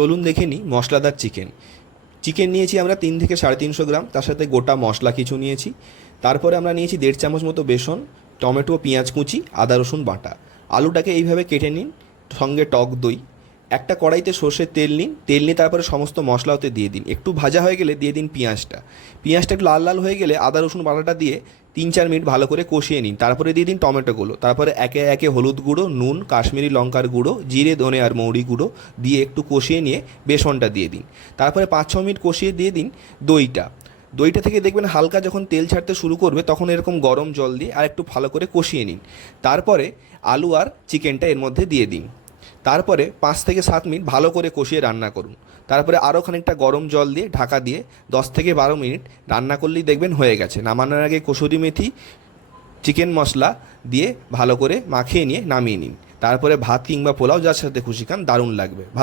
চলুন দেখে নিই মশলাদার চিকেন। চিকেন নিয়েছি আমরা 300 থেকে 350 গ্রাম, তার সাথে গোটা মশলা কিছু নিয়েছি। তারপরে আমরা নিয়েছি 1.5 চামচ মতো বেসন, টমেটো, পেঁয়াজ কুচি, আদা রসুন বাটা। আলুটাকে এইভাবে কেটে নিন, সঙ্গে টক দই। একটা কড়াইতে সর্ষের তেল নিন, তেল নিয়ে তারপরে সমস্ত মশলা ওতে দিয়ে দিন। একটু ভাজা হয়ে গেলে দিয়ে দিন পেঁয়াজটা। পেঁয়াজটা একটু লাল লাল হয়ে গেলে আদা রসুন বাটাটা দিয়ে 3-4 মিনিট ভালো করে কষিয়ে নিন। তারপরে দিয়ে দিন টমেটোগুলো। তারপরে একে একে হলুদ গুঁড়ো, নুন, কাশ্মীরি লঙ্কার গুঁড়ো, জিরে, ধনে আর মৌরি গুঁড়ো দিয়ে একটু কষিয়ে নিয়ে বেসনটা দিয়ে দিন। তারপরে 5-6 মিনিট কষিয়ে দিয়ে দিন দইটা। দইটা থেকে দেখবেন হালকা যখন তেল ছাড়তে শুরু করবে তখন এরকম গরম জল দিয়ে আর একটু ভালো করে কষিয়ে নিন। তারপরে আলু আর চিকেনটা এর মধ্যে দিয়ে দিন। তারপরে 5 থেকে 7 মিনিট ভালো করে কষিয়ে রান্না করুন। তারপরে আরও খানিকটা গরম জল দিয়ে ঢাকা দিয়ে 10 থেকে 12 মিনিট রান্না করলেই দেখবেন হয়ে গেছে। নামানোর আগে কসুরি মেথি, চিকেন মশলা দিয়ে ভালো করে মাখিয়ে নিয়ে নামিয়ে নিন। তারপরে ভাত কিংবা পোলাও যার সাথে খুশি খান, দারুণ লাগবে। ভালো।